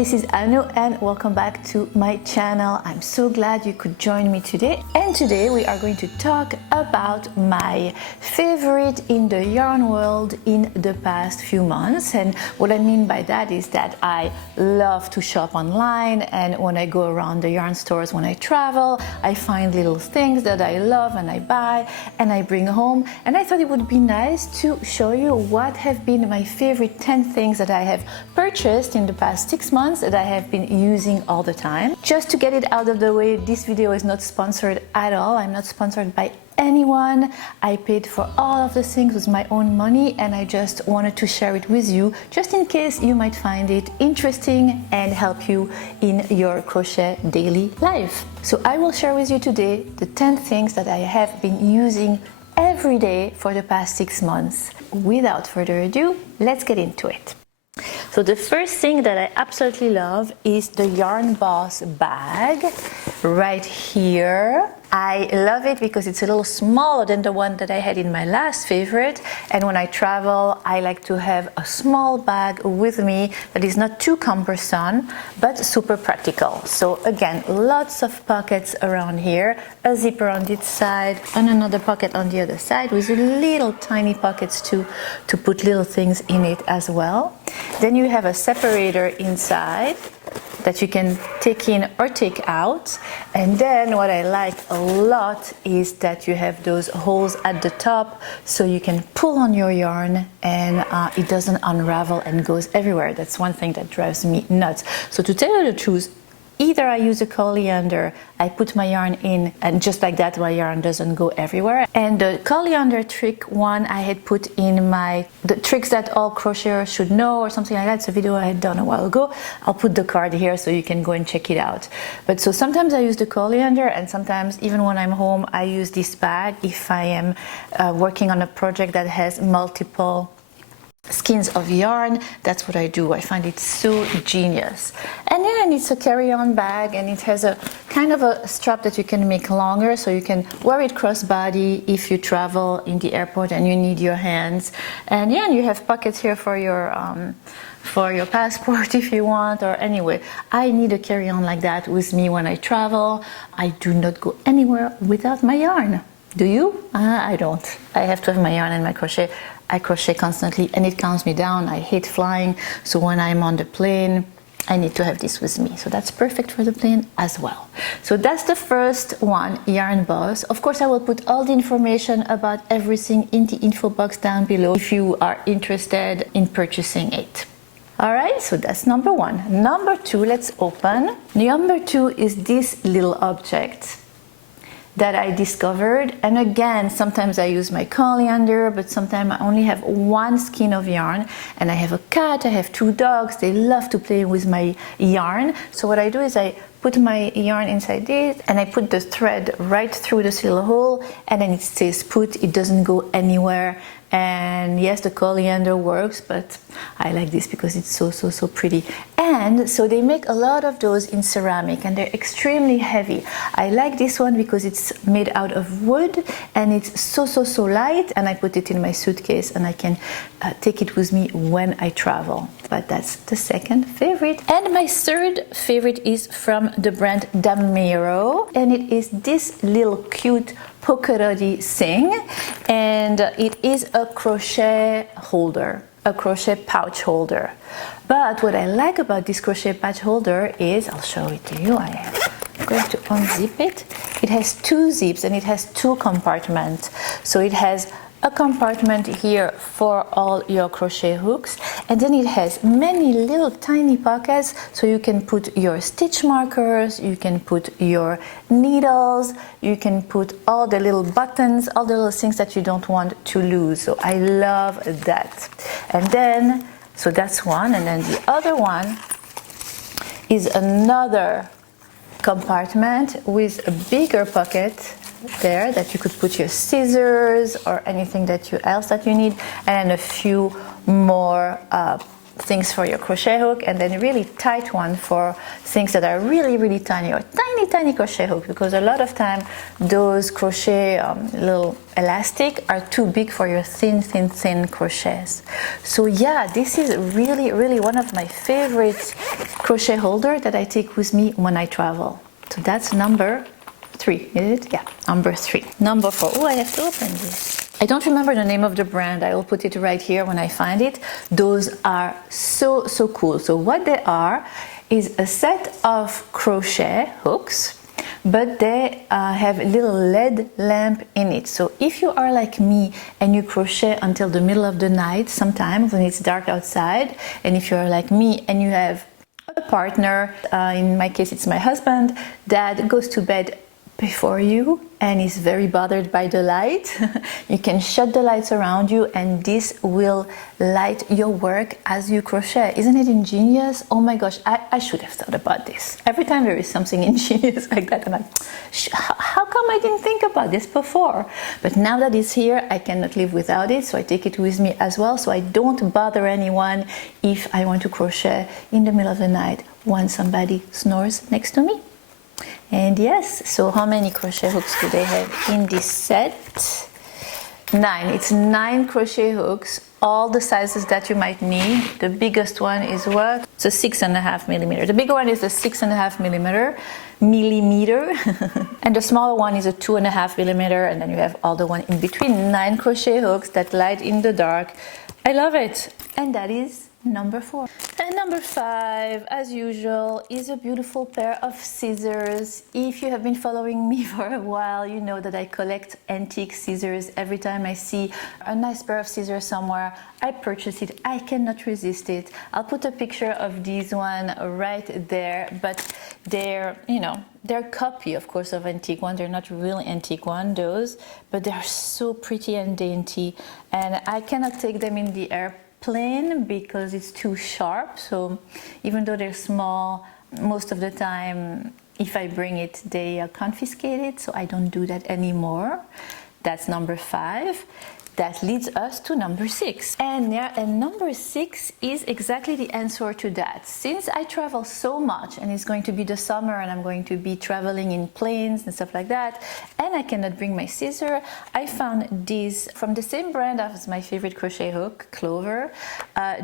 this is Annoo and welcome back to my channel. I'm so glad you could join me today. And today we are going to talk about my favorite in the yarn world in the past few months. And what I mean by that is that I love to shop online, and when I go around the yarn stores, when I travel, I find little things that I love and I buy and I bring home. And I thought it would be nice to show you what have been my favorite 10 things that I have purchased in the past 6 months that I have been using all the time. Just to get it out of the way, this video is not sponsored at all. I'm not sponsored by anyone. I paid for all of the things with my own money, and I just wanted to share it with you just in case you might find it interesting and help you in your crochet daily life. So I will share with you today the 10 things that I have been using every day for the past 6 months. Without further ado, let's get into it. So the first thing that I absolutely love is the Yarn Boss bag right here. I love it because it's a little smaller than the one that I had in my last favorite, and when I travel I like to have a small bag with me that is not too cumbersome but super practical. So again, lots of pockets around here, a zipper on this side and another pocket on the other side with little tiny pockets to put little things in it as well. Then you have a separator inside that you can take in or take out. And then what I like a lot is that you have those holes at the top so you can pull on your yarn and it doesn't unravel and goes everywhere. That's one thing that drives me nuts. So to tell you the truth, either I use a coriander, I put my yarn in, and just like that my yarn doesn't go everywhere. And the coriander trick one I had put in the tricks that all crocheters should know or something like that. It's a video I had done a while ago. I'll put the card here so you can go and check it out. But so sometimes I use the coriander, and sometimes even when I'm home I use this bag if I am working on a project that has multiple skeins of yarn. That's what I do. I find it so genius. And then it's a carry-on bag, and it has a kind of a strap that you can make longer so you can wear it crossbody if you travel in the airport and you need your hands. And yeah, and you have pockets here for your passport if you want, or anyway, I need a carry-on like that with me when I travel. I do not go anywhere without my yarn. Do you? I don't. I have to have my yarn and my crochet. I crochet constantly and it calms me down. I hate flying, so when I'm on the plane I need to have this with me. So that's perfect for the plane as well. So that's the first one, Yarn Boss. Of course I will put all the information about everything in the info box down below if you are interested in purchasing it. Alright, so that's number one. Number two, let's open. Number two is this little object that I discovered, and again, sometimes I use my coriander, but sometimes I only have one skein of yarn, and I have a cat, I have 2 dogs, they love to play with my yarn. So what I do is I put my yarn inside this and I put the thread right through this little hole, and then it stays put, it doesn't go anywhere. And yes, the coriander works, but I like this because it's so pretty. And so they make a lot of those in ceramic and they're extremely heavy. I like this one because it's made out of wood and it's so light, and I put it in my suitcase and I can take it with me when I travel. But that's the second favorite. And my third favorite is from the brand Damero, and it is this little cute polka dotty thing, and it is a crochet holder, a crochet pouch holder. But what I like about this crochet pouch holder is, I'll show it to you. I am going to unzip it. It has 2 zips and it has 2 compartments. So it has a compartment here for all your crochet hooks, and then it has many little tiny pockets so you can put your stitch markers, you can put your needles, you can put all the little buttons, all the little things that you don't want to lose. So I love that. And then, so that's one, and then the other one is another compartment with a bigger pocket there that you could put your scissors or anything else that you need, and then a few more things for your crochet hook, and then a really tight one for things that are really, really tiny, or tiny, tiny crochet hook, because a lot of time those crochet little elastic are too big for your thin, thin, thin crochets. So yeah, this is really, really one of my favorite crochet holder that I take with me when I travel. So that's number 3, is it? Yeah, number 3. Number 4. Oh, I have to open this. I don't remember the name of the brand. I will put it right here when I find it. Those are so, so cool. So what they are is a set of crochet hooks, but they have a little LED lamp in it. So if you are like me and you crochet until the middle of the night, sometimes when it's dark outside, and if you're like me and you have a partner, in my case it's my husband, that goes to bed before you and is very bothered by the light, you can shut the lights around you and this will light your work as you crochet. Isn't it ingenious? Oh my gosh, I should have thought about this. Every time there is something ingenious like that, I'm like, how come I didn't think about this before? But now that it's here, I cannot live without it, so I take it with me as well, so I don't bother anyone if I want to crochet in the middle of the night when somebody snores next to me. And yes, so how many crochet hooks do they have in this set? 9. It's 9 crochet hooks, all the sizes that you might need. The biggest one is what? It's a 6.5 millimeter. The bigger one is a 6.5 millimeter. And the smaller one is a 2.5 millimeter, and then you have all the one in between. 9 crochet hooks that light in the dark. I love it. And that is number 4. And number 5, as usual, is a beautiful pair of scissors. If you have been following me for a while, you know that I collect antique scissors. Every time I see a nice pair of scissors somewhere, I purchase it. I cannot resist it. I'll put a picture of these one right there, but they're, you know, they're a copy, of course, of antique one. They're not really antique one, those, but they're so pretty and dainty, and I cannot take them in the airplane because it's too sharp. So even though they're small, most of the time if I bring it, they confiscate it, so I don't do that anymore. That's number 5. That leads us to number 6. And number 6 is exactly the answer to that. Since I travel so much, and it's going to be the summer and I'm going to be traveling in planes and stuff like that, and I cannot bring my scissor, I found these from the same brand as my favorite crochet hook, Clover.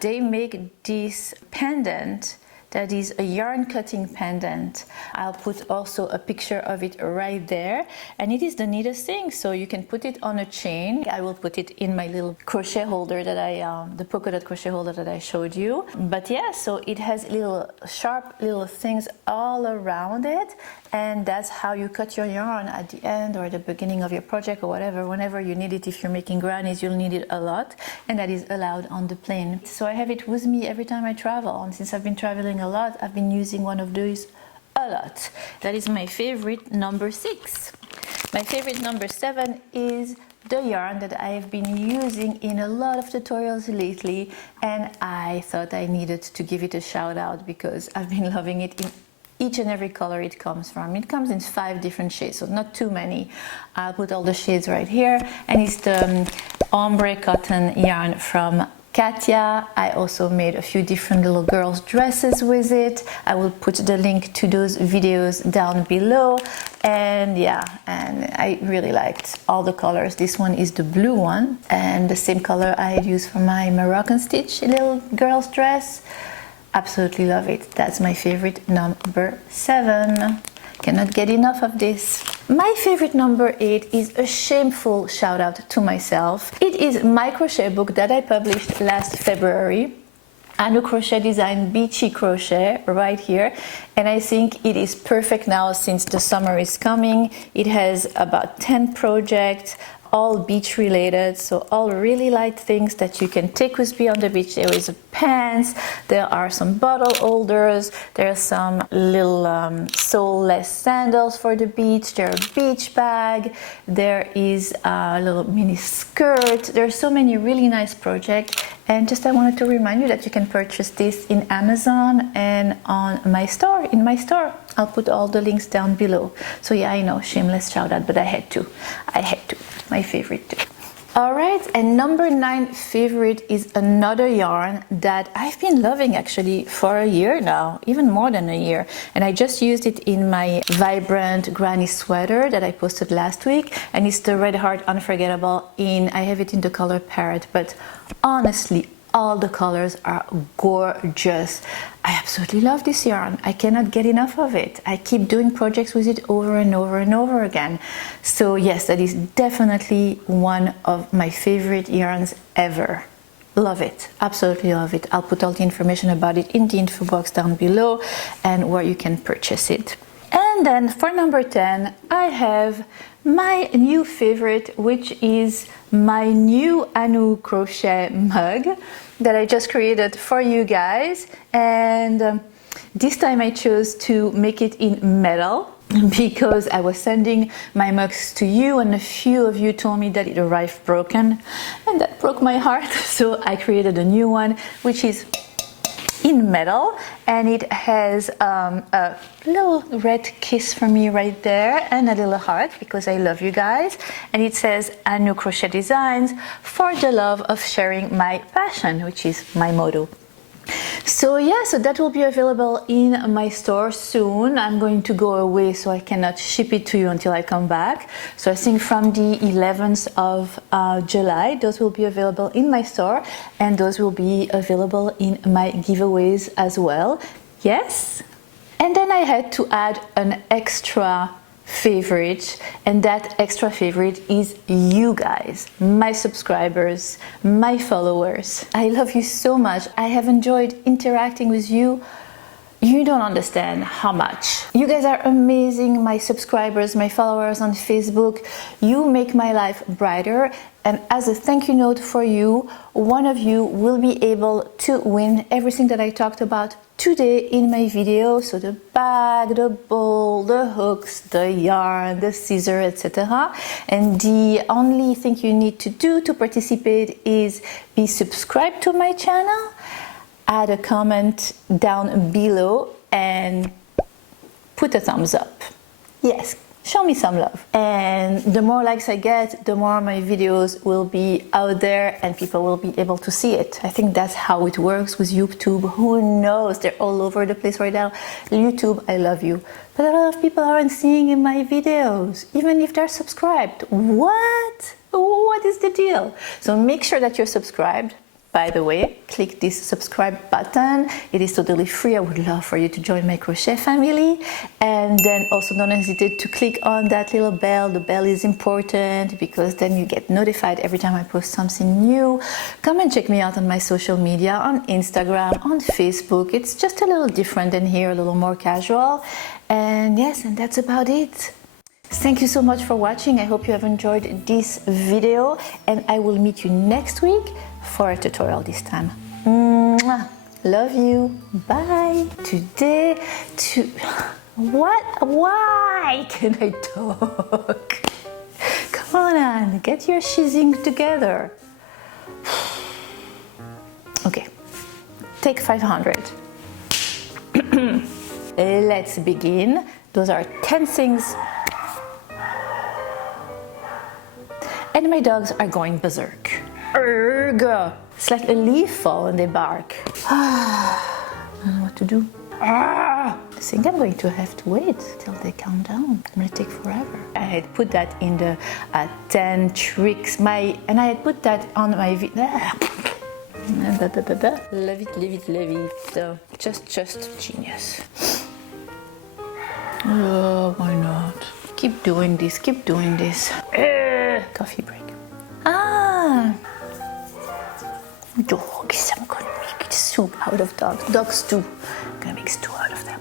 They make this pendant that is a yarn cutting pendant. I'll put also a picture of it right there, and it is the neatest thing. So you can put it on a chain. I will put it in my little crochet holder that the polka dot crochet holder that I showed you. But yeah, so it has little sharp little things all around it, and that's how you cut your yarn at the end or at the beginning of your project or whatever, whenever you need it. If you're making grannies, you'll need it a lot, and that is allowed on the plane. So I have it with me every time I travel, and since I've been traveling a lot, I've been using one of those a lot. That is my favorite number 6. My favorite number 7 is the yarn that I have been using in a lot of tutorials lately, and I thought I needed to give it a shout out because I've been loving it in each and every color it comes from. It comes in 5 different shades, so not too many. I'll put all the shades right here, and it's the ombre cotton yarn from Katya. I also made a few different little girls' dresses with it. I will put the link to those videos down below. And yeah, and I really liked all the colors. This one is the blue one, and the same color I had used for my Moroccan stitch little girl's dress. Absolutely love it. That's my favorite number 7. Cannot get enough of this. My favorite number 8 is a shameful shout out to myself. It is my crochet book that I published last February. Annoo Crochet Design Beachy Crochet right here, and I think it is perfect now since the summer is coming. It has about 10 projects, all beach related, so all really light things that you can take with you on the beach. There is a pants, there are some bottle holders, there are some little sole-less sandals for the beach, there are a beach bag, there is a little mini skirt. There are so many really nice projects, and just I wanted to remind you that you can purchase this in Amazon and on my store, in my store. I'll put all the links down below. So yeah, I know, shameless shout out, but I had to. My favorite too. Alright, and number 9 favorite is another yarn that I've been loving actually for a year now, even more than a year. And I just used it in my vibrant granny sweater that I posted last week, and it's the Red Heart Unforgettable I have it in the color Parrot, but honestly, all the colors are gorgeous. I absolutely love this yarn. I cannot get enough of it. I keep doing projects with it over and over and over again. So yes, that is definitely one of my favorite yarns ever. Love it, absolutely love it. I'll put all the information about it in the info box down below and where you can purchase it. And then for number 10, I have my new favorite, which is my new Annoo crochet mug that I just created for you guys. And this time I chose to make it in metal because I was sending my mugs to you and a few of you told me that it arrived broken, and that broke my heart. So I created a new one, which is in metal, and it has a little red kiss for me right there and a little heart because I love you guys, and it says Annoo Crochet Designs for the love of sharing my passion, which is my motto. So yeah, so that will be available in my store soon. I'm going to go away, so I cannot ship it to you until I come back. So I think from the 11th of July, those will be available in my store, and those will be available in my giveaways as well. Yes. And then I had to add an extra favorite, and that extra favorite is you guys, my subscribers, my followers. I love you so much. I have enjoyed interacting with you. You don't understand how much. You guys are amazing, my subscribers, my followers on Facebook. You make my life brighter, and as a thank you note for you, one of you will be able to win everything that I talked about today in my video. So the bag, the bowl, the hooks, the yarn, the scissor, etc. And the only thing you need to do to participate is be subscribed to my channel, add a comment down below, and put a thumbs up. Yes, show me some love. And the more likes I get, the more my videos will be out there and people will be able to see it. I think that's how it works with YouTube. Who knows? They're all over the place right now. YouTube, I love you. But a lot of people aren't seeing in my videos, even if they're subscribed. What? What is the deal? So make sure that you're subscribed. By the way, click this subscribe button. It is totally free. I would love for you to join my crochet family. And then also don't hesitate to click on that little bell. The bell is important because then you get notified every time I post something new. Come and check me out on my social media, on Instagram, on Facebook. It's just a little different than here, a little more casual. And yes, and that's about it. Thank you so much for watching. I hope you have enjoyed this video, and I will meet you next week for a tutorial this time. Mwah. Love you. Bye. Today, what? Why can I talk? Come on, get your shizing together. Okay, take 500. Let's begin. Those are 10 things. And my dogs are going berserk. Erg! It's like a leaf fall when they bark. I don't know what to do. I think I'm going to have to wait till they calm down. It's going to take forever. I had put that in the 10 tricks. And I had put that on my Love it, love it, love it. Just genius. Oh, why not? Keep doing this, keep doing this. Coffee break. Dogs, I'm gonna make soup out of dogs. Dog stew. I'm gonna make stew out of them.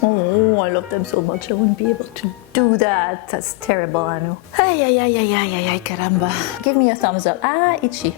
Oh, I love them so much. I wouldn't be able to do that. That's terrible, Annoo. Ay, caramba. Give me a thumbs up. Itchy.